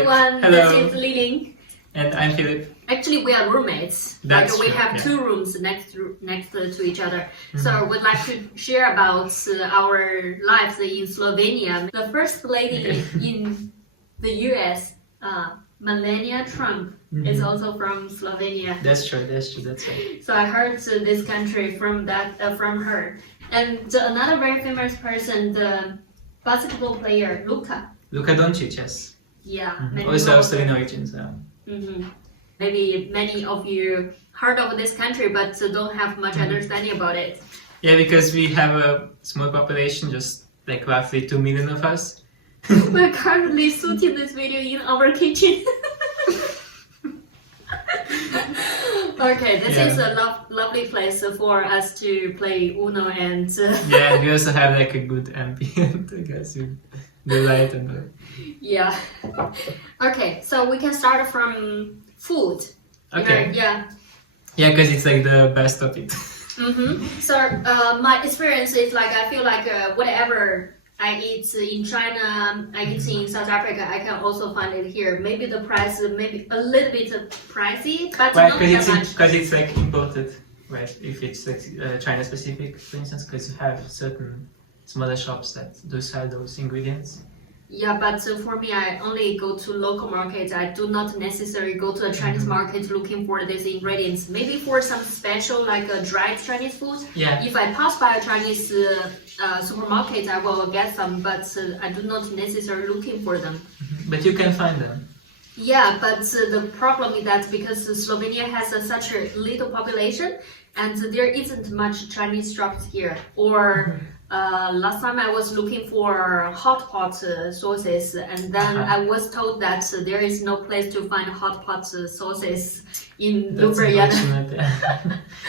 everyone. Hello. This is Liling. And I'm Filip. Actually, we are roommates. That's we true, have yeah. 2 rooms next to each other. So we'd like to share about our lives in Slovenia. The first lady in the US, Melania Trump, is also from Slovenia. That's true. That's right. So I heard this country from her. And another very famous person, the basketball player Luka Dončić, yes. Yeah. Also of Slovenian-origin. So. Maybe many of you heard of this country but don't have much understanding about it. Yeah, because we have a small population, just like roughly 2 million of us. We're currently shooting this video in our kitchen. Okay, this is a lovely place for us to play Uno and... Yeah, and we also have like a good ambient, I guess, with the light and the... Yeah. Okay, so we can start from food. Okay. Yeah. Yeah, because it's like the best of it. So my experience is like I feel like whatever I eat in China, I eat in South Africa, I can also find it here. Maybe the price maybe a little bit pricey, but Right, not that much. because it's like imported, right? If it's like China specific, for instance, because you have certain smaller shops that do sell those ingredients. Yeah, but for me, I only go to local markets. I do not necessarily go to a Chinese market looking for these ingredients. Maybe for some special, like dried Chinese food. Yeah. If I pass by a Chinese supermarket, I will get some, but I do not necessarily looking for them. But you can find them. Yeah, but the problem is that because Slovenia has such a little population, and there isn't much Chinese shops here. Or last time I was looking for hot pot sauces, and then I was told that there is no place to find hot pot sauces in Ljubljana.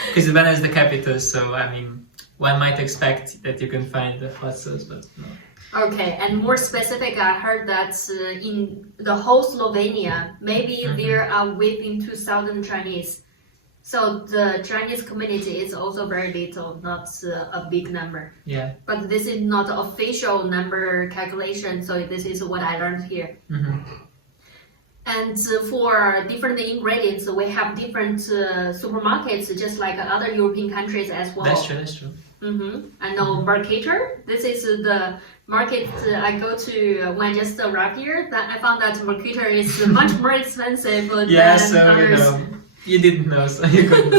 Because Ljubljana is the capital, so I mean, one might expect that you can find the hot sauce, but no. Okay, and more specific, I heard that in the whole Slovenia, maybe there are within 2,000 Chinese. So the Chinese community is also very little, not a big number. Yeah. But this is not official number calculation, so this is what I learned here. And for different ingredients, we have different supermarkets, just like other European countries as well. That's true. I know Mercator. This is the market I go to when I just arrived here. That I found that Mercator is much more expensive than others. You didn't know, so you couldn't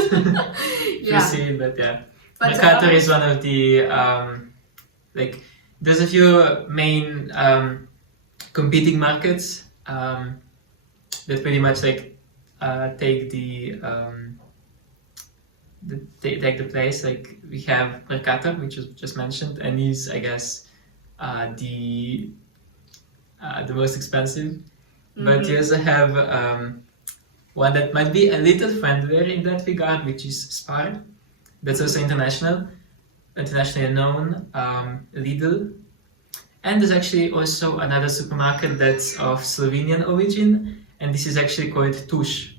proceed, but yeah. But Mercator is one of the, like, there's a few main competing markets that pretty much like take the place. Like we have Mercator, which was just mentioned, and is, I guess, the most expensive. But you also have one that might be a little friendlier in that regard, which is Spar. That's also internationally known, Lidl. And there's actually also another supermarket that's of Slovenian origin, and this is actually called Tuš.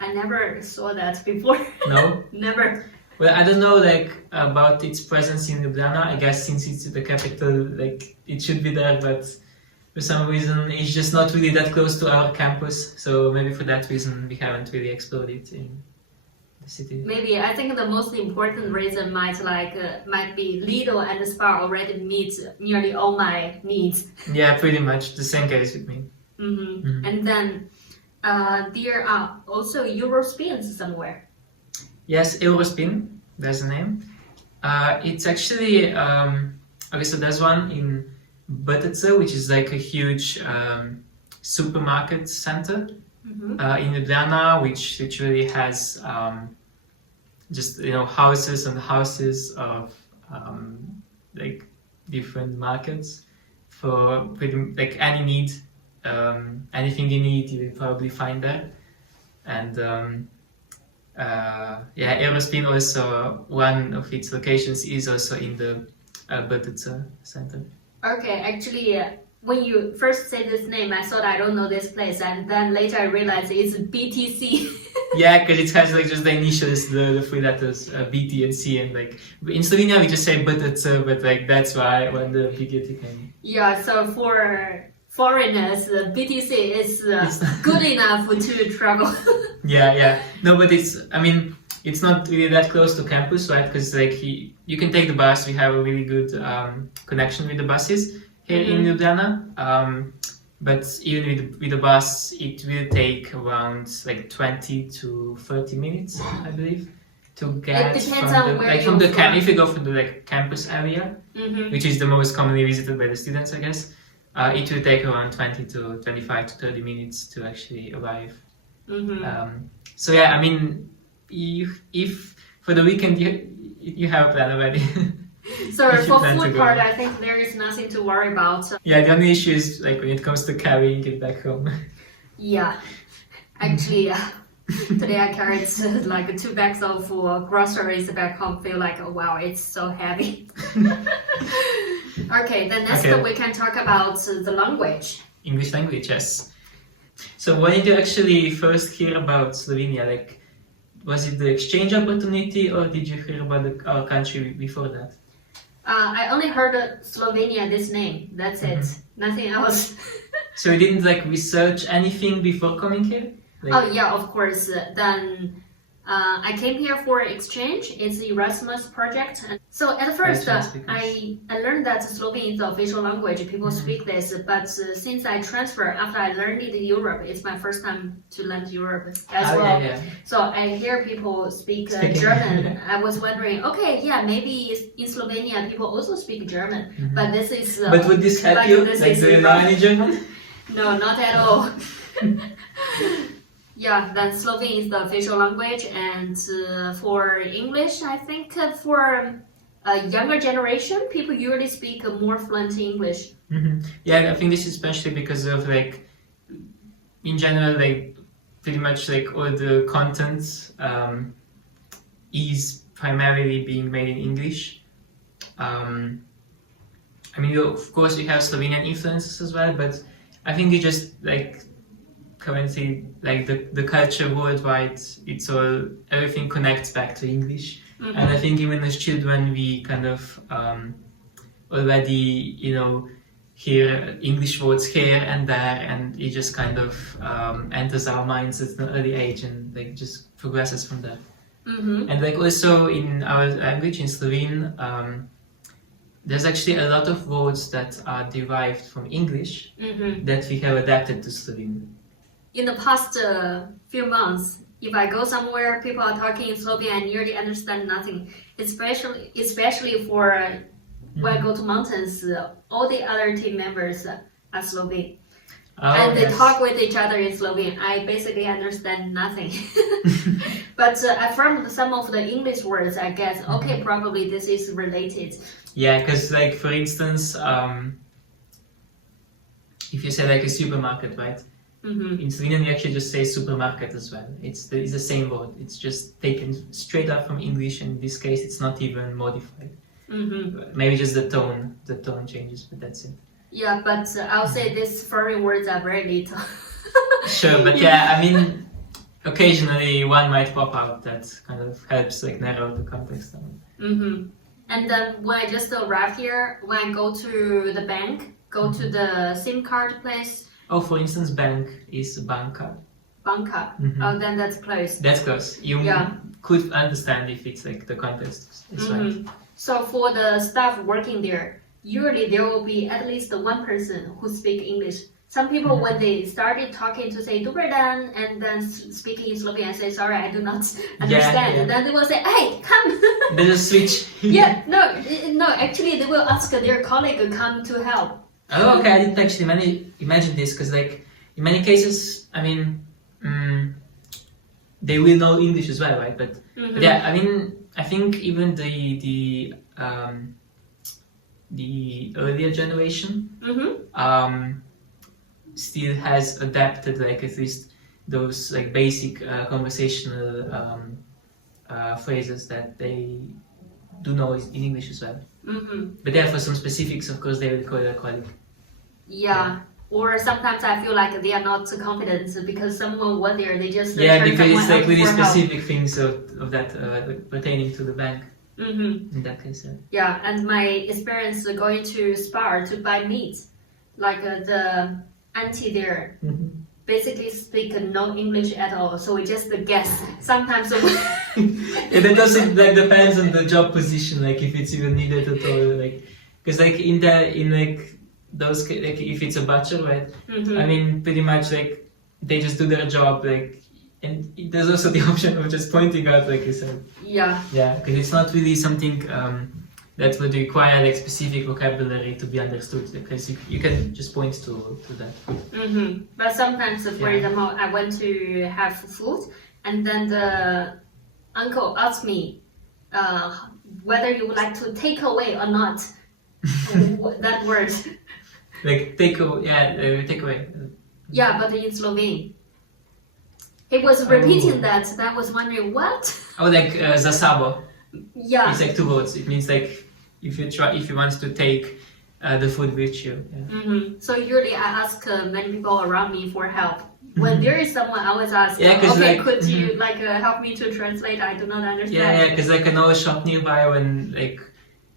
I never saw that before. No? Never. Well, I don't know like about its presence in Ljubljana. I guess since it's the capital, like it should be there, but for some reason it's just not really that close to our campus. So maybe for that reason we haven't really explored it in the city. Maybe I think the most important reason might be Lidl and Spar already meet nearly all my needs. Yeah, pretty much the same case with me. And then there are also Eurospins somewhere. Yes, Eurospin, there's a name. It's actually, okay, so there's one in Pricier, which is like a huge supermarket center in Ljubljana, which literally has just, houses and houses of like different markets for pretty like any need, anything you need, you will probably find there. And Eurospin also, one of its locations is also in the Pricier center. Okay, actually, when you first say this name, I thought I don't know this place, and then later I realized it's BTC. Yeah, because it has like just the initials, the 3 letters, BT and C, and like in Slovenia we just say Pricier, but like that's why when the BT came. Yeah, so for foreigners, BTC is good enough to travel. Yeah. No, but it's not really that close to campus, right? Because like you can take the bus. We have a really good connection with the buses here in Ljubljana. But even with the bus, it will take around like 20 to 30 minutes, I believe, to get from the if you go from the campus area, which is the most commonly visited by the students, I guess. It will take around 20 to 25 to 30 minutes to actually arrive. So yeah, if for the weekend you have a plan already. So for food part, I think there is nothing to worry about. Yeah, the only issue is like when it comes to carrying it back home. Yeah, actually, today I carried like 2 bags of groceries back home. Feel like, oh wow, it's so heavy. Okay, then next we can talk about the language. English language, yes. So when did you actually first hear about Slovenia? Like, was it the exchange opportunity, or did you hear about our country before that? I only heard Slovenia, this name. That's it. Nothing else. So you didn't research anything before coming here? Oh yeah, of course. Then I came here for exchange. It's the Erasmus project. So at first, I learned that Slovene is the official language. People speak this, but since I transferred after I learned it in Europe, it's my first time to learn Europe as well. Yeah. So I hear people speak German. I was wondering, okay, yeah, maybe in Slovenia people also speak German, but this is. But would this help you? Do you know any German? No, not at all. Yeah, then Slovene is the official language, and for English, I think for a younger generation, people usually speak more fluent English. Yeah, I think this is especially because of in general, pretty much all the content is primarily being made in English. Of course, we have Slovenian influences as well, but I think it just currently the culture worldwide, everything connects back to English. And I think even as children we kind of already hear English words here and there, and it just kind of enters our minds at an early age and just progresses from there. And also in our language, in Slovene, there's actually a lot of words that are derived from English that we have adapted to Slovene. In the past few months, if I go somewhere, people are talking in Slovene, I nearly understand nothing. Especially for when I go to mountains, all the other team members are Slovene. And they talk with each other in Slovene. I basically understand nothing. But from some of the English words, I guess, okay, probably this is related. Yeah, because for instance, if you say a supermarket, right? In Slovenian, you actually just say supermarket as well. It's the same word. It's just taken straight up from English, and in this case, it's not even modified. Maybe just the tone changes, but that's it. Yeah, but I'll say these foreign words are very little. Sure, but yeah, occasionally one might pop out that kind of helps narrow the context. And then when I just arrived here, when I go to the bank, go to the SIM card place. Oh, for instance, bank is banka. Banka. Oh, then that's close. That's close. You could understand if it's the context is right. So for the staff working there, usually there will be at least one person who speaks English. Some people, when they started talking to say "Dobar dan" and then speaking in Slovenian, say "Sorry, I do not understand." And then they will say, "Hey, come." They just switch. No. Actually, they will ask their colleague to come to help. Oh, okay. I didn't actually imagine this because, in many cases, they will know English as well, right? But yeah, I think even the earlier generation still has adapted at least those basic conversational phrases that they do know in English as well. But yeah, for some specifics, of course, they will call their colleague. Yeah. Or sometimes I feel like they are not confident because someone was there, they just because it's really specific things of that pertaining to the bank. In that case, yeah. And my experience going to Spar to buy meat, like the auntie there basically speak no English at all, so we just guess. Sometimes Yeah, that also like depends on the job position, like if it's even needed at all, like because like in like those like if it's a butcher, right? I mean, pretty much like they just do their job, like, and there's also the option of just pointing out, like you said. yeah. Yeah, because it's not really something that would require like specific vocabulary to be understood, because you can just point to that. But sometimes, for example, I went to have food, and then the uncle asked me whether you would like to take away or not. That word. Like take away, take away. Yeah, but in Slovene. He was repeating that, and I was wondering what? Oh, like za sabo. Yeah. It's like two words. It means like if you want to take the food with you. Yeah. So usually I ask many people around me for help. When there is someone, I always ask, Yeah, 'cause okay, like, could you like help me to translate? I do not understand. Yeah, because like I know a shop nearby when like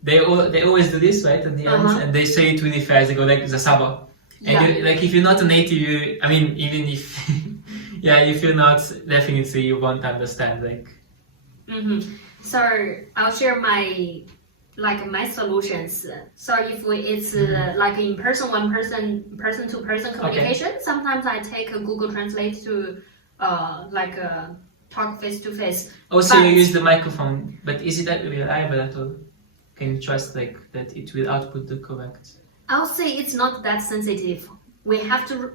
they always do this right at the end, and they say it really fast. They go like za sabo. And you, like if you're not a native, I mean, even if if you're not, definitely you won't understand. Like. So I'll share my solutions. So if it's like in person, person to person communication, sometimes I take a Google Translate to talk face to face. Also, you use the microphone, but is it that reliable at all? Can you trust like that it will output the correct? I'll say it's not that sensitive. We have to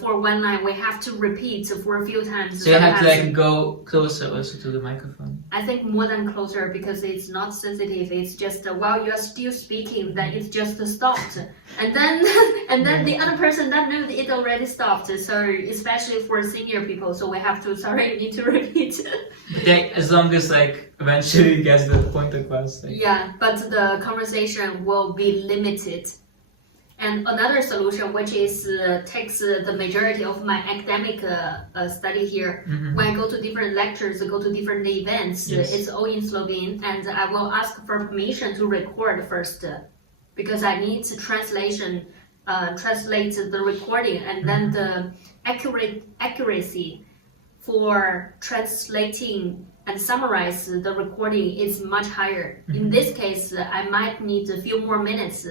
for one line, we have to repeat for a few times. So you have to like go closer also to the microphone. I think more than closer, because it's not sensitive. It's just while you're still speaking, then it just stopped, and then the other person that knew it already stopped. So especially for senior people, so we have to need to repeat. But as long as like eventually it gets the point across. Like. Yeah, but the conversation will be limited. And another solution, which is takes the majority of my academic study here, when I go to different lectures, go to different events, it's all in Slovene, and I will ask for permission to record first, because I need to translate the recording, and then the accuracy for translating and summarize the recording is much higher. In this case, I might need a few more minutes.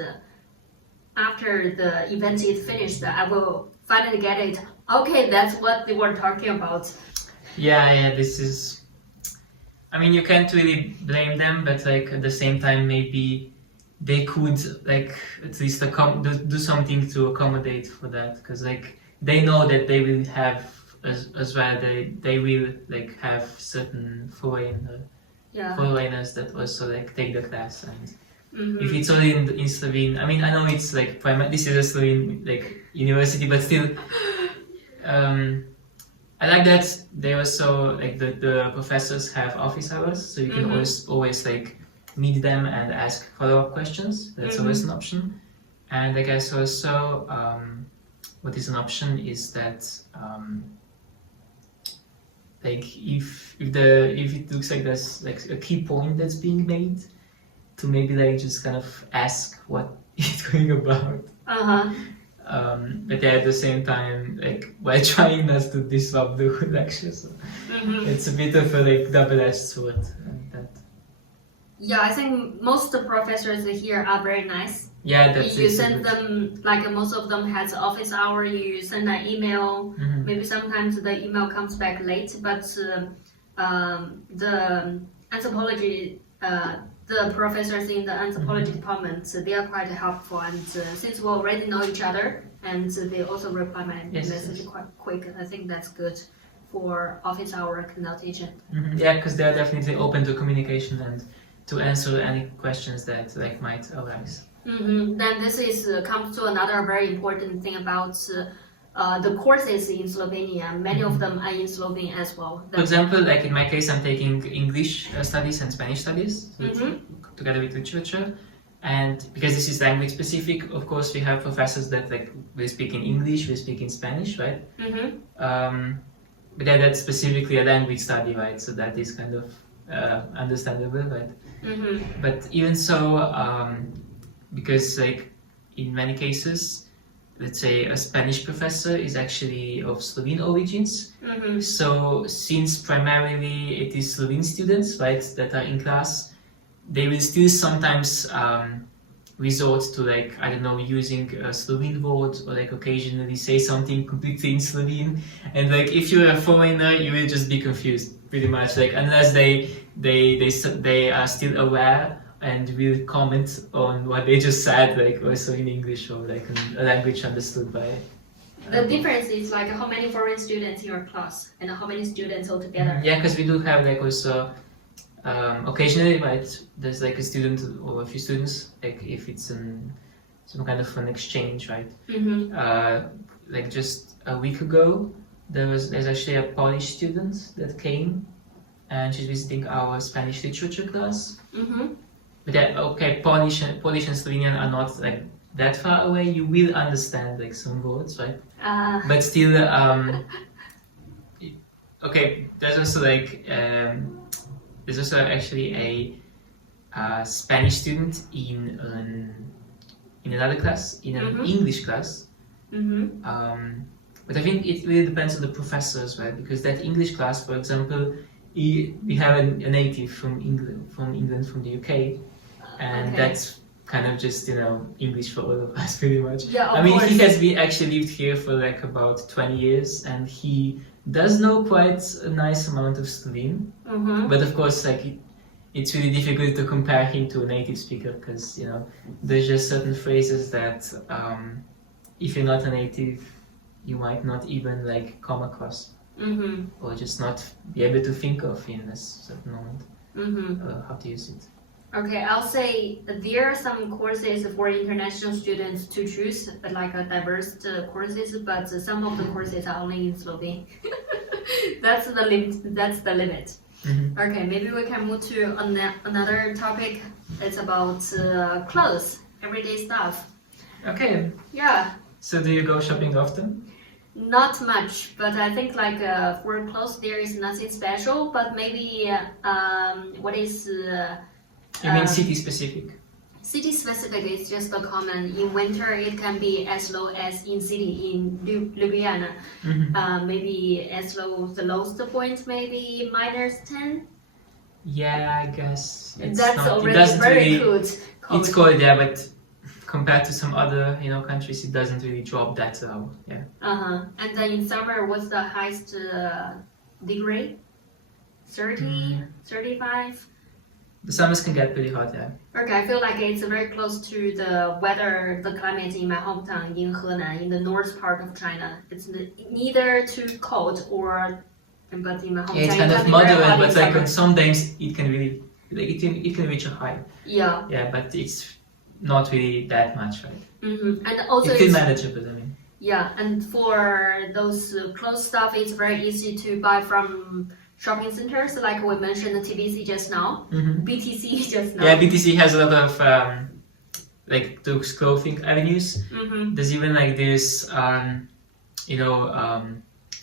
After the event is finished, I will finally get it. Okay, that's what they were talking about. Yeah, this is... I mean, you can't really blame them, but like at the same time, maybe they could like at least do something to accommodate for that, because like they know that they will have as well. They will like have certain foreigners that also like take the class, and if it's only in Slovene, I mean, I know it's like this is a Slovene like university, but still, I like that they also like the professors have office hours, so you can always like meet them and ask follow-up questions. That's always an option. And I guess also what is an option is that like if it looks like there's like a key point that's being made, to maybe like just kind of ask what it's going about. But yeah, at the same time, like while trying not to disrupt the lecture, so it's a bit of a like double-edged sword. Yeah, I think most of the professors here are very nice. Yeah, that's you send them, like most of them has office hour, you send an email, maybe sometimes the email comes back late, but the anthropology, the professors in the anthropology department, they are quite helpful, and since we already know each other, and they also reply my message quite quick, I think that's good for office hour consultation. Yeah, because they are definitely open to communication and to answer any questions that like might arise. Then this is comes to another very important thing about the courses in Slovenia. Many of them are in Slovene as well. For example, like in my case, I'm taking English studies and Spanish studies together with literature. And because this is language specific, of course, we have professors that like we speak in English, we speak in Spanish, right? But that's specifically a language study, right? So that is kind of understandable, right? But even so, because like in many cases, let's say, a Spanish professor is actually of Slovene origins. Mm-hmm. So since primarily it is Slovene students, right, that are in class, they will still sometimes resort to, like, I don't know, using a Slovene word, or like occasionally say something completely in Slovene. And like if you're a foreigner, you will just be confused pretty much, like unless they are still aware and will comment on what they just said, like also in English or like a language understood by. The difference is like how many foreign students in your class and how many students altogether. Yeah, because we do have like also occasionally, right, there's like a student or a few students, like if it's some kind of an exchange, right? Mm-hmm. Like just a week ago, there's actually a Polish student that came, and she's visiting our Spanish literature class. Mm-hmm. But yeah, okay, Polish and Slovenian are not like that far away. You will understand like some words, right? But still, okay. There's also like there's also actually a Spanish student in another class, in an Mm-hmm. English class. Mm-hmm. But I think it really depends on the professors, right? Because that English class, for example, we have a native from England, from the UK, and Okay. that's kind of just, you know, English for all of us, pretty much. Yeah, of I mean, course. he has been actually lived here for like about 20 years, and he does know quite a nice amount of Slovene. Mm-hmm. But of course, like it's really difficult to compare him to a native speaker, because, you know, there's just certain phrases that if you're not a native, you might not even like come across, Mm-hmm. or just not be able to think of in a certain moment Mm-hmm. how to use it. Okay, I'll say there are some courses for international students to choose, like a diverse courses, but some of the courses are only in Slovene. That's the limit. That's the limit. Mhm. Okay, maybe we can move to another topic. It's about clothes, everyday stuff. Okay, Yeah, so do you go shopping often? not much, but I think like for clothes there is nothing special. But maybe what is You mean city specific? city specific is just a common. In winter it can be as low as in city in Ljubljana. Mhm. Maybe as low, the lowest point maybe -10. Yeah, I guess That's it already doesn't very really. good. It's cold, yeah, but compared to some other, you know, countries, it doesn't really drop that low. Yeah. And then in summer, what's the highest degree? 30, 35? The summers can get pretty hot, yeah. Okay, I feel like it's very close to the weather, the climate in my hometown in Henan, in the north part of China. It's neither too cold but in my hometown Yeah, it's it kind can of be very moderate, hot in but like summer. on some days it can really, like it can reach a high. Yeah. Yeah, but it's not really that much, right? Mm-hmm. And also It's still it's, manageable, I mean. yeah, and for those clothes stuff, it's very easy to buy from shopping centers, like we mentioned the TBC just now, Mhm. BTC just now. Yeah, BTC has a lot of like those clothing avenues. Mm-hmm. There's even like this, you know,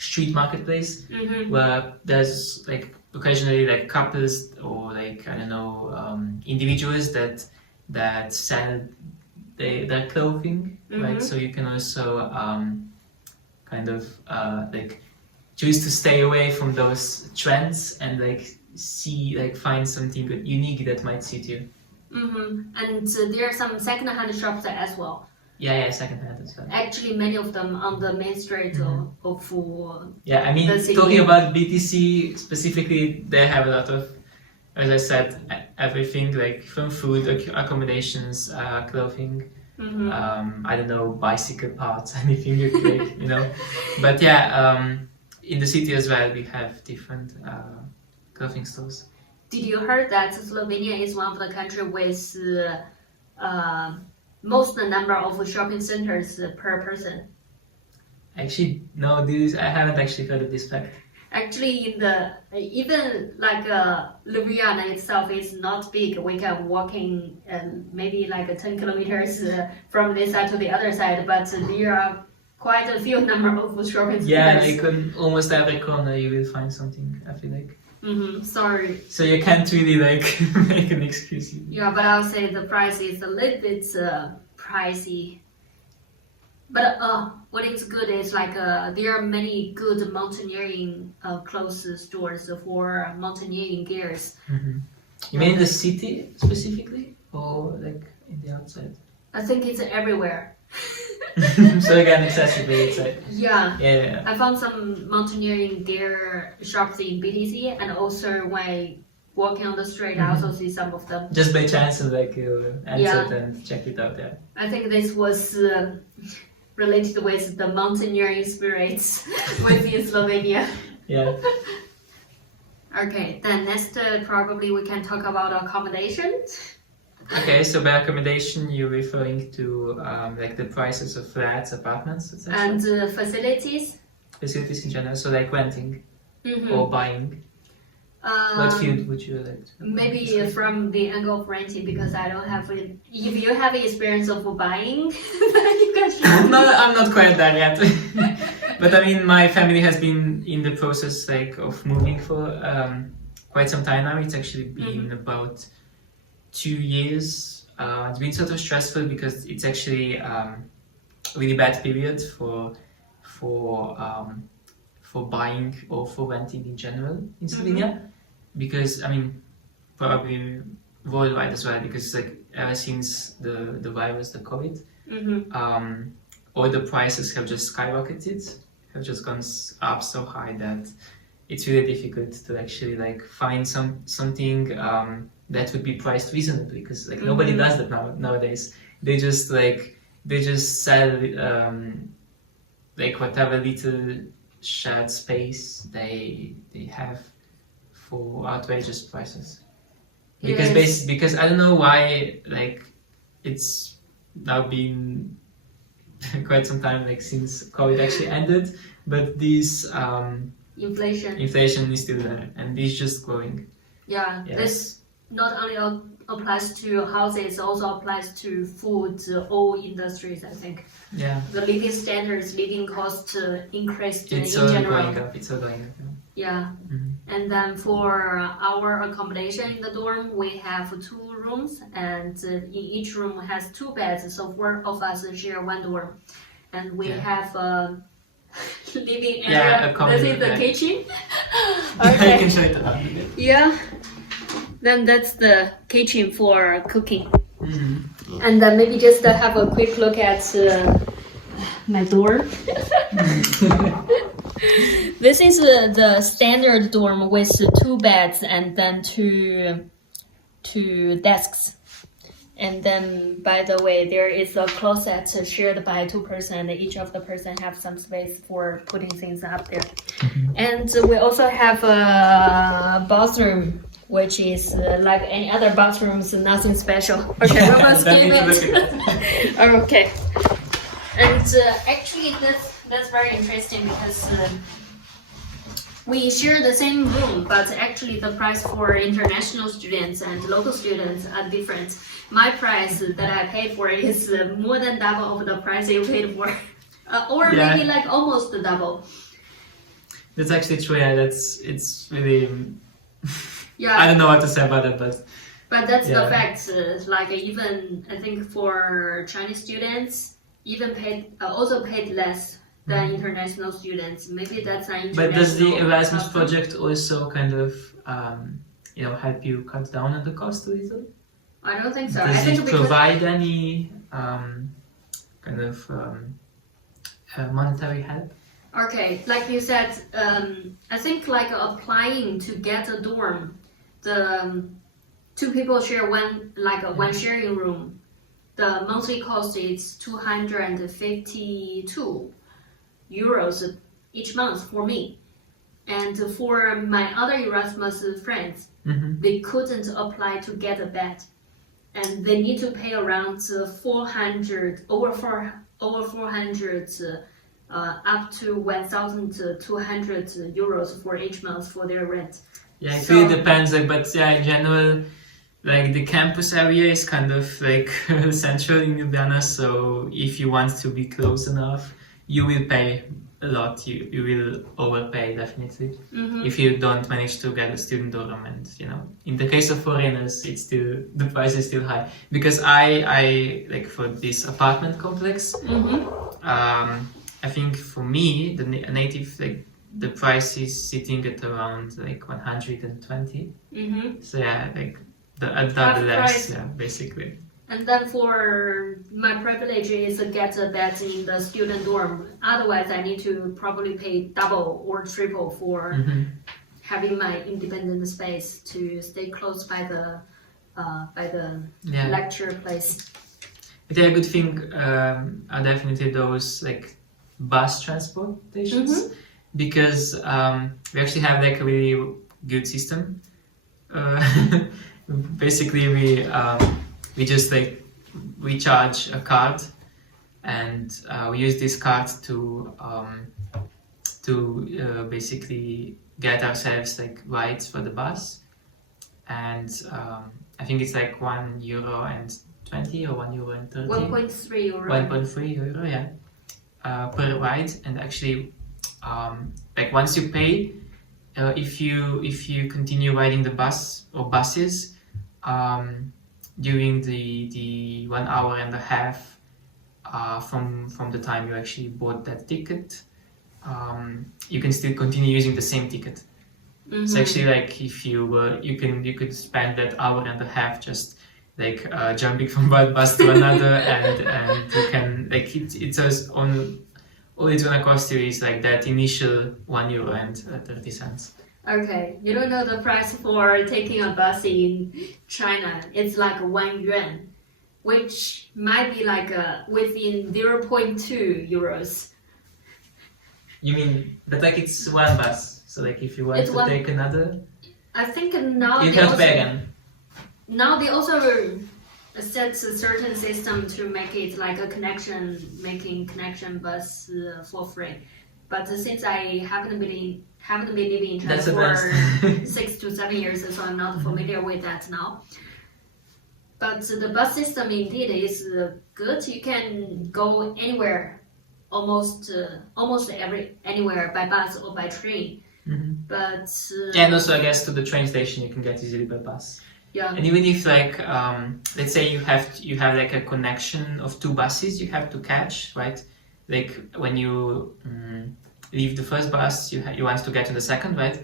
street marketplace Mm-hmm. where there's like occasionally like couples or like, I don't know, individuals that sell their clothing, right? Mhm. So you can also kind of like choose to stay away from those trends and like find something unique that might suit you. Mm-hmm. And there are some second-hand shops as well. Yeah, secondhand as well. Actually, many of them on the main street Mhm. of Yeah, I mean, the city. talking about BTC specifically, they have a lot of, as I said, everything like from food, accommodations, clothing, Mhm. I don't know, bicycle parts, anything you like, you know. But yeah, in the city as well, we have different clothing stores. Did you heard that Slovenia is one of the country with most number of shopping centers per person? Actually, no, I haven't actually heard of this fact. Actually, even like Ljubljana itself is not big. We can walk in maybe like 10 kilometers from this side to the other side, but there are quite a few number of shopping centers. Yeah, like on almost every corner you will find something, I feel like. Mm-hmm. Sorry. So you can't really like make an excuse. Yeah, but I'll say the price is a little bit pricey. But what is good is like there are many good mountaineering clothes stores for mountaineering gears. You mean in the city specifically, or like in the outside? I think it's everywhere. So again, accessible. It's like Yeah. I found some mountaineering gear shops in BTC, and also when I walking on the street, I also see some of them. Just by chance, and like you entered and checked it out. Yeah. I think this was related with the mountaineering spirits within Slovenia. Yeah. Okay, then next probably we can talk about accommodation. Okay, so by accommodation, you're referring to like the prices of flats, apartments, etc. And facilities. Facilities in general, so like renting or buying. What field would you like to? Maybe from the angle of renting, because I don't have it. If you have experience of buying, then you can share. I'm not quite there yet. But I mean, my family has been in the process like of moving for quite some time now. It's actually been about 2 years. It's been sort of stressful because it's actually a really bad period for buying or for renting in general in Slovenia. Because I mean, probably worldwide as well. Because like ever since the virus, the COVID, all the prices have just skyrocketed, have just gone up so high that it's really difficult to actually like find something that would be priced reasonably. Because like nobody does that nowadays. They just sell like whatever little shared space they have for outrageous prices. Because I don't know why, like it's now been quite some time like since COVID actually ended, but this inflation is still there and it's just growing. Yeah. This not only applies to houses, also applies to food, all industries, I think. Yeah. The living standards, living costs increased It's in all general. going up. It's all going up. Yeah. And then for our accommodation in the dorm, we have 2 rooms, and in each room has 2 beds, so 4 of us share 1 dorm. And we have a living area. This is the kitchen. I can show it around. Yeah. Then that's the kitchen for cooking. And then maybe just have a quick look at my dorm. This is the standard dorm with 2 beds and then two desks. And then, by the way, there is a closet shared by 2 persons, and each of the person have some space for putting things up there. And we also have a bathroom, which is like any other bathrooms, nothing special. Okay, we must skip it. Okay. And actually, that's very interesting because we share the same room, but actually the price for international students and local students are different. My price that I paid for is more than double of the price you paid for, or maybe like almost double. That's actually true. Yeah, it's really. Yeah. I don't know what to say about it, but that's the fact. Like even I think for Chinese students, even also paid less than international students. Maybe that's an international. But does the Erasmus project also kind of help you cut down on the cost a little? I don't think so. Does it provide any kind of monetary help? Okay, like you said, I think like applying to get a dorm, the 2 people share one sharing room. The monthly cost is 252 euros each month for me. And for my other Erasmus friends, they couldn't apply to get a bed. And they need to pay around 400 up to 1,200 euros for each month for their rent. Yeah, it really depends. But yeah, in general, like the campus area is kind of like central in Ljubljana. So if you want to be close enough, you will pay a lot, you will overpay definitely Mm-hmm. if you don't manage to get a student dorm. And in the case of foreigners, the price is still high, because I like for this apartment complex. Mm-hmm. I think for me the native, like, the price is sitting at around like 120. Mm-hmm. So yeah, like Half double less, price. yeah, basically. And then for my privilege is to get a bed in the student dorm. Otherwise, I need to probably pay double or triple for Mhm. having my independent space to stay close by the Yeah. lecture place. But yeah, a good thing are definitely those like bus transportations, because we actually have like a really good system. Basically, we just like we charge a card, and we use this card to basically get ourselves like rides for the bus, and I think it's like €1.20 or €1.30. 1.3 euro. 1.3 euro, yeah, per ride. And actually, like once you pay, if you continue riding the bus or buses during the 1 hour and a half from the time you actually bought that ticket, you can still continue using the same ticket. Mhm. It's actually like if you could spend that hour and a half just like jumping from one bus to another, and you can like it's just all it's gonna cost you is like that initial €1.30. Okay, you don't know the price for taking a bus in China. It's like 1 yuan, which might be like within 0.2 euros. You mean, but like it's one bus, so like if you want It's to one- take another, I think now you they have to also, pay again. now they also set a certain system to make it like a making connection bus for free. But since I haven't been living in China That's the for best. 6 to 7 years, so I'm not familiar with that now. But the bus system indeed is good. You can go anywhere, almost anywhere by bus or by train. Mhm. But And also, I guess to the train station you can get easily by bus. yeah, And even if like let's say you have like a connection of two buses you have to catch, right? Like when you leave the first bus, you want to get to the second, right?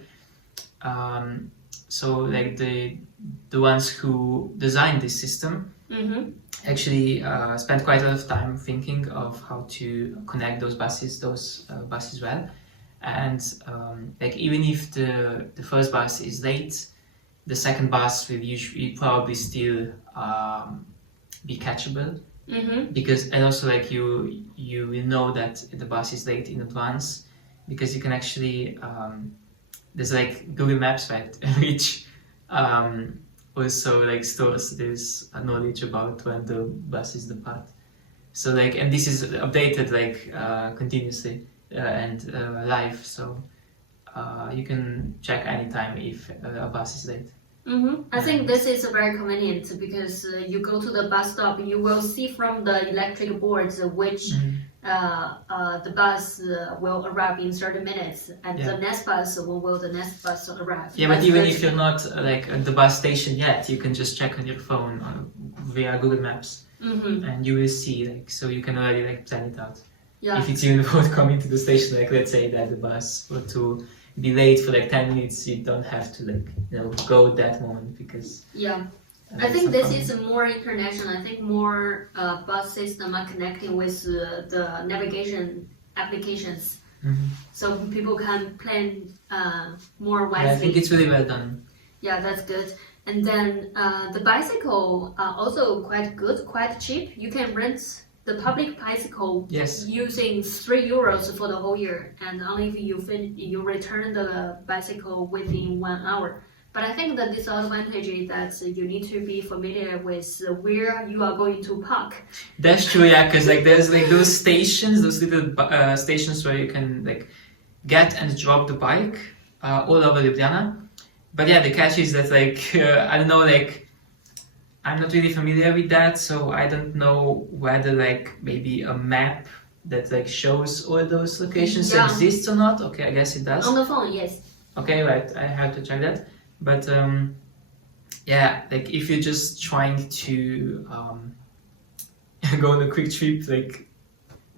So like the ones who designed this system mm-hmm. actually spent quite a lot of time thinking of how to connect those buses well. And like even if the first bus is late, the second bus will usually probably still be catchable, Mm-hmm. because, and also like you will know that the bus is late in advance, because you can actually there's like Google Maps, right, which also like stores this knowledge about when the buses depart. So like, and this is updated like continuously and live, so you can check anytime if a bus is late. Mm-hmm. I think this is very convenient because you go to the bus stop, you will see from the electric boards which the bus will arrive in 30 minutes, and the next bus, when will the next bus arrive. Yeah, but even if you're not like at the bus station yet, you can just check on your phone via Google Maps, and you will see, like, so you can already like plan it out. Yeah. If it's even about coming to the station, like let's say that the bus were to be late for like 10 minutes, you don't have to like go at that moment, because Yeah. I think this is more international. I think more bus system are connecting with the navigation applications, so people can plan more wisely. Yeah, I think it's really well done. Yeah, that's good. And then the bicycle are also quite good, quite cheap. You can rent the public bicycle using €3 for the whole year, and only if you return the bicycle within 1 hour. But I think the disadvantage is that you need to be familiar with where you are going to park. That's true, yeah, because like there's like those stations, those little stations where you can like get and drop the bike all over Ljubljana. But yeah, the catch is that like I don't know, like I'm not really familiar with that, so I don't know whether like maybe a map that like shows all those locations Yeah. exist or not? Okay, I guess it does. On the phone, yes. Okay, right. I have to check that. But yeah, like if you're just trying to go on a quick trip, like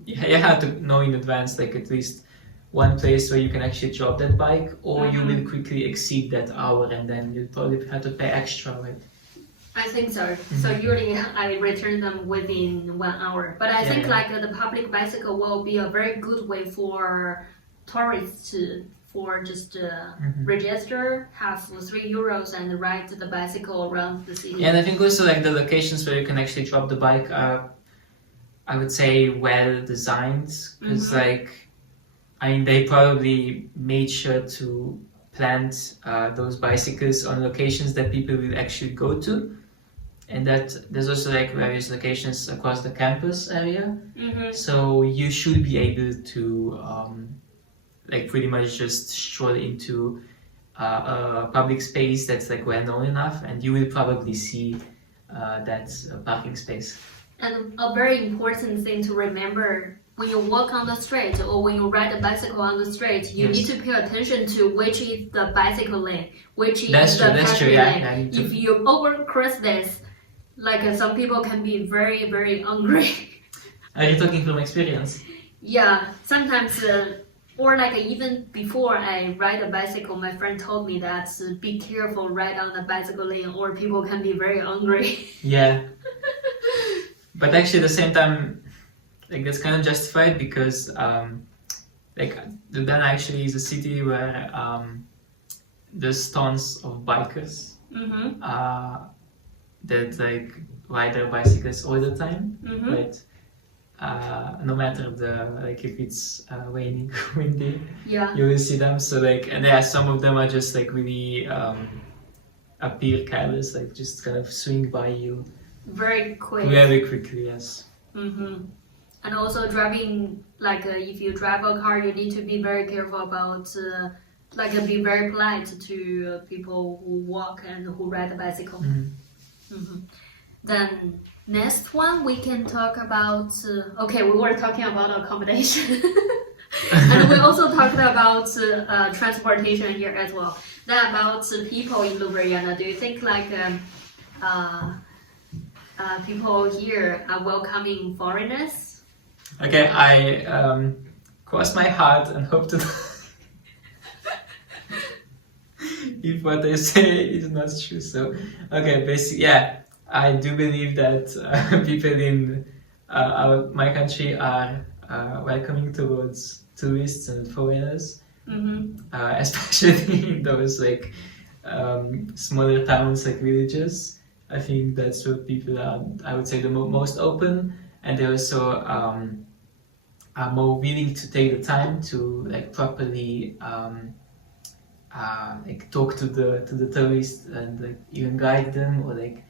you have to know in advance, like at least one place where you can actually drop that bike, or you will quickly exceed that hour, and then you probably have to pay extra, right? I think so. So usually I return them within 1 hour. But I think like the public bicycle will be a very good way for tourists for just register, have €3 and ride the bicycle around the city. And I think also like the locations where you can actually drop the bike are, I would say, well designed, because like, I mean, they probably made sure to plant those bicycles on locations that people will actually go to, and that there's also like various locations across the campus area. So you should be able to like pretty much just stroll into a public space that's like well known enough, and you will probably see that parking space. And a very important thing to remember, when you walk on the street or when you ride a bicycle on the street, you need to pay attention to which is the bicycle lane, which is the pedestrian lane. If you overcross this, like some people can be very, very angry. Are you talking from experience? Yeah, sometimes, or like even before I ride a bicycle, my friend told me that be careful ride on the bicycle lane or people can be very angry. Yeah. But actually, at the same time, like that's kind of justified because, like, Ljubljana actually is a city where there's tons of bikers that like ride their bicycles all the time, right? No matter like if it's raining, windy, you will see them. So like, and yeah, some of them are just like really appear careless, like just kind of swing by you. Very quick. Very quickly, yes. And also driving, like if you drive a car, you need to be very careful about, be very polite to people who walk and who ride a bicycle. Then next one we can talk about, okay, we were talking about accommodation. And we also talked about transportation here as well. Then about people in Ljubljana, do you think like people here are welcoming foreigners? Okay, I cross my heart and hope to if what they say is not true. So, okay, basically, yeah, I do believe that people in my country are welcoming towards tourists and foreigners, especially in those like smaller towns, like villages. I think that's where people are, I would say, the most open, and they also are more willing to take the time to like properly like talk to the tourists and like even guide them, or like,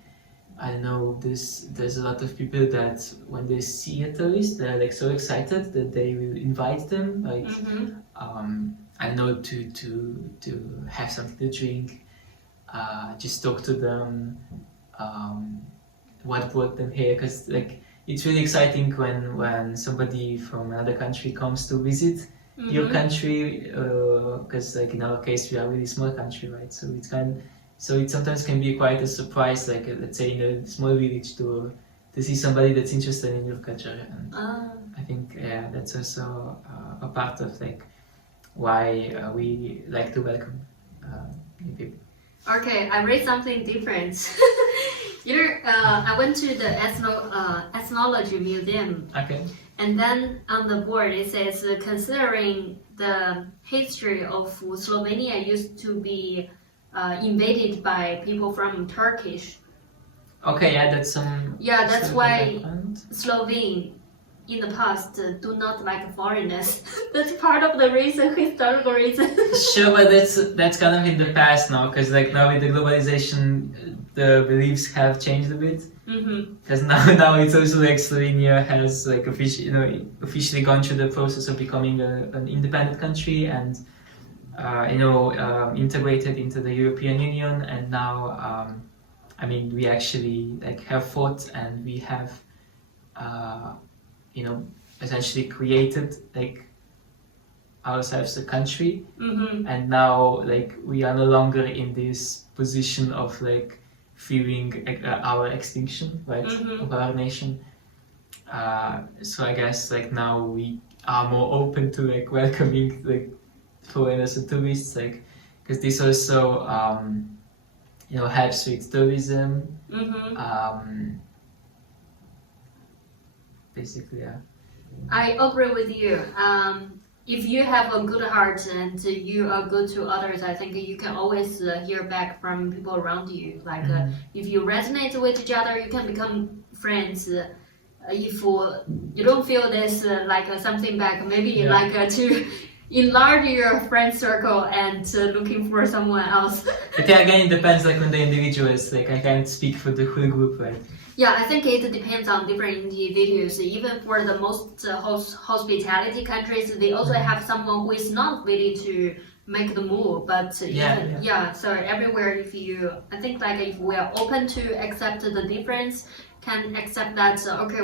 I don't know, there's a lot of people that when they see a tourist, they're like so excited that they will invite them, like I know, to have something to drink, just talk to them. What brought them here, because like it's really exciting when somebody from another country comes to visit your country, because like in our case we are a really small country, right? So it sometimes can be quite a surprise, like let's say in a small village, to see somebody that's interested in your culture, and I think that's also a part of like why we like to welcome new people. Okay, I read something different. I went to the ethnology museum. Okay. And then on the board it says, considering the history of Slovenia used to be invaded by people from Turkish. Okay, yeah, that's some. Yeah, that's why Slovene in the past do not like foreigners. That's part of the reason, historical reason. Sure, but that's kind of in the past now, because like now with the globalization, the beliefs have changed a bit. Because now it's also like Slovenia has like officially gone through the process of becoming an independent country, and integrated into the European Union, and now I mean, we actually like have fought, and we have essentially created like ourselves a country, Mm-hmm. and now like we are no longer in this position of like fearing our extinction, right, Mhm. of our nation. So I guess like now we are more open to like welcoming like foreigners and tourists, like because this also helps with tourism. Mm-hmm. Basically, yeah. I agree with you. If you have a good heart and you are good to others, I think you can always hear back from people around you. Like if you resonate with each other, you can become friends. If you don't feel this something back, maybe Yeah. to enlarge your friend circle and looking for someone else. But yeah, again, it depends like on the individuals. Like I can't speak for the whole group, right? Yeah, I think it depends on different individuals. Even for the most hospitality countries, they also have someone who is not willing to make the move. But so everywhere, I think like if we are open to accept the difference, can accept that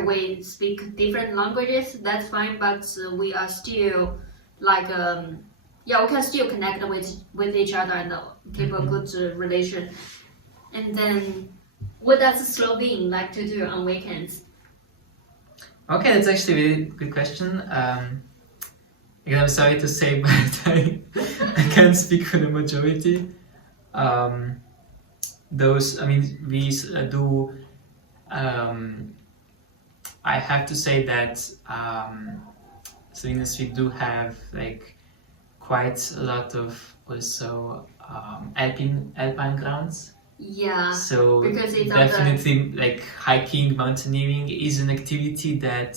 we speak different languages, that's fine. But we are still like we can still connect with each other and keep a good relation. And then, what does Slovene like to do on weekends? Okay, that's actually a really good question. Again, I'm sorry to say, but I can't speak for the majority. We do. I have to say that Slovenians, we do have like quite a lot of also alpine grounds. Yeah, So because it's definitely like hiking, mountaineering is an activity that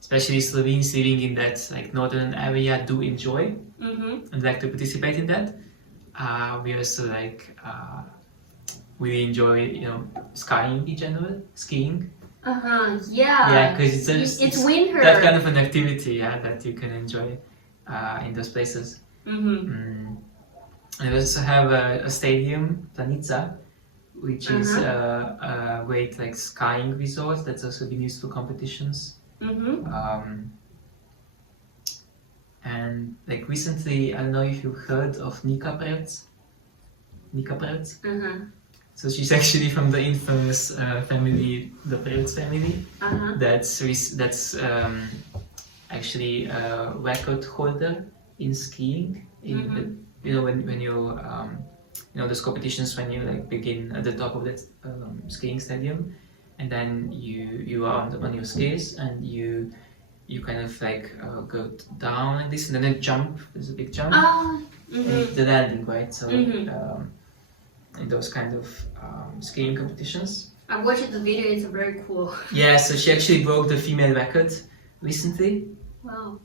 especially Slovenes living in that like northern area do enjoy and like to participate in that. We also like we enjoy skiing in general, skiing. Yeah. Yeah, because it's winter. That kind of an activity, that you can enjoy in those places. And we also have a stadium, Planica, which is a great like skiing resort that's also been used for competitions. And like recently, I don't know if you've heard of Nika Prevc. So she's actually from the infamous family, the Prevc family. That's actually a record holder in skiing. When you those competitions when you like begin at the top of that skiing stadium, and then you are on your skis and you kind of like go down like this, and then a jump. There's a big jump. And the landing, right? So in those kind of skiing competitions. I watched the video. It's very cool. Yeah, so she actually broke the female record recently. Wow.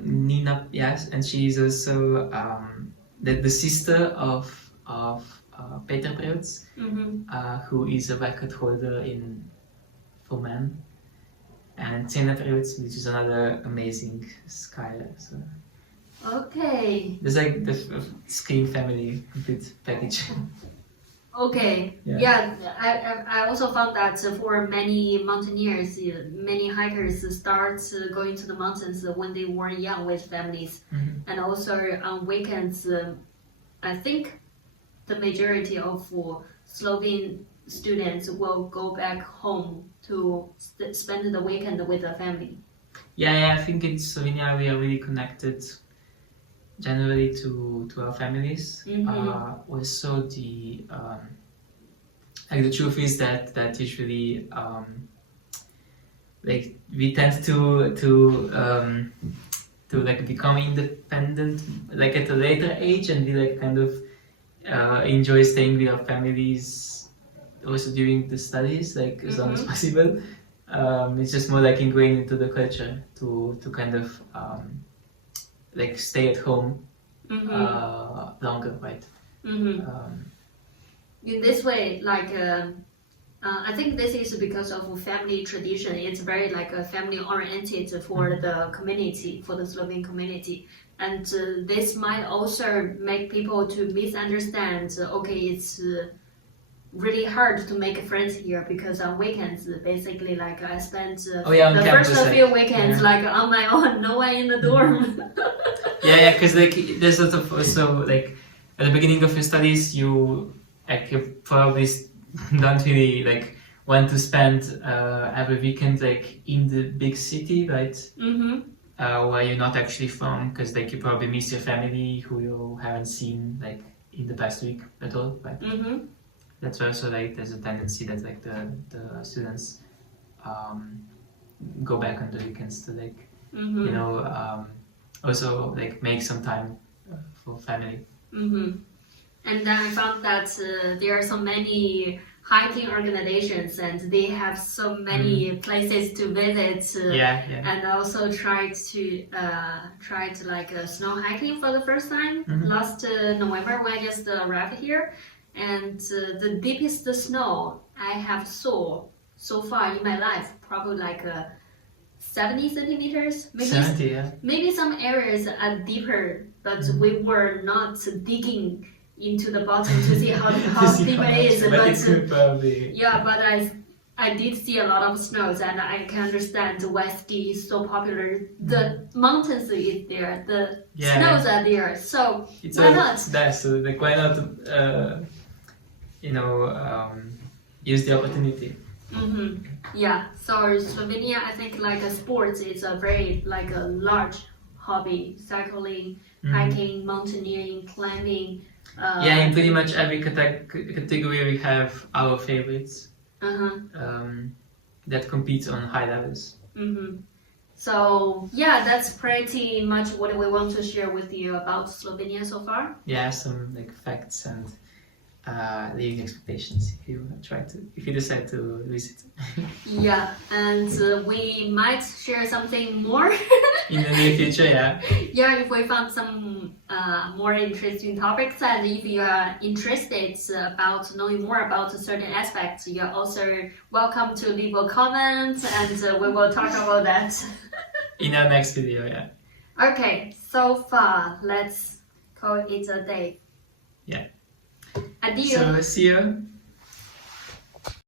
Nina, yes, and she is also the sister of Peter Prevc, who is a record holder for men, and Tina Prevc, which is another amazing skier. So. Okay. There's like the skiing family complete package. Okay. Yeah. I also found that for many mountaineers, many hikers start going to the mountains when they were young with families, and also on weekends. I think the majority of Slovene students will go back home to spend the weekend with the family. Yeah, I think in Slovenia we are really connected generally to our families. Also the truth is that usually like we tend to like become independent like at a later age, and we like kind of enjoy staying with our families also during the studies, like as long as possible. It's just more like ingrained into the culture to kind of like stay at home longer, right? In this way, like I think this is because of family tradition. It's very like family oriented for the community, for the Slovene community, and this might also make people to misunderstand. Okay, it's really hard to make friends here because on weekends, basically, like I spent Oh yeah, on the campus, first like, few weekends yeah. like on my own, no one in the dorm. Yeah, because like there's a lot of also like at the beginning of your studies, you like you probably don't really like want to spend every weekend like in the big city, right? Mm-hmm. Where you're not actually from, because like you probably miss your family who you haven't seen like in the past week at all, right? Mm-hmm. That's why also like there's a tendency that like the students go back on the weekends to like Mm-hmm. you know also like make some time for family. Mm-hmm. And then I found that there are so many hiking organizations and they have so many places to visit. Yeah. And also tried to like snow hiking for the first time last November when I just arrived here. And the deepest snow I have saw so far in my life, probably like 70 centimeters. Maybe 70, yeah. maybe some areas are deeper, but we were not digging into the bottom to see how deep it is. But it could probably. Yeah, but I did see a lot of snows, and I can understand why ski is so popular. The mountains is there, the snows are there, so it's why not? There, so like why not? Use the opportunity. Mm-hmm. Yeah. So Slovenia, I think like sports is a very like a large hobby: cycling, hiking, mountaineering, climbing. Yeah, in pretty much every category we have our favorites that compete on high levels. Mm-hmm. So yeah, that's pretty much what we want to share with you about Slovenia so far. Yeah, some like facts and living expectations if you decide to visit. Yeah, and we might share something more in the near future. Yeah. Yeah, if we found some more interesting topics, and if you are interested about knowing more about certain aspects, you are also welcome to leave a comment, and we will talk about that in our next video. Yeah. Okay, so far let's call it a day. Yeah. Adieu. So see you.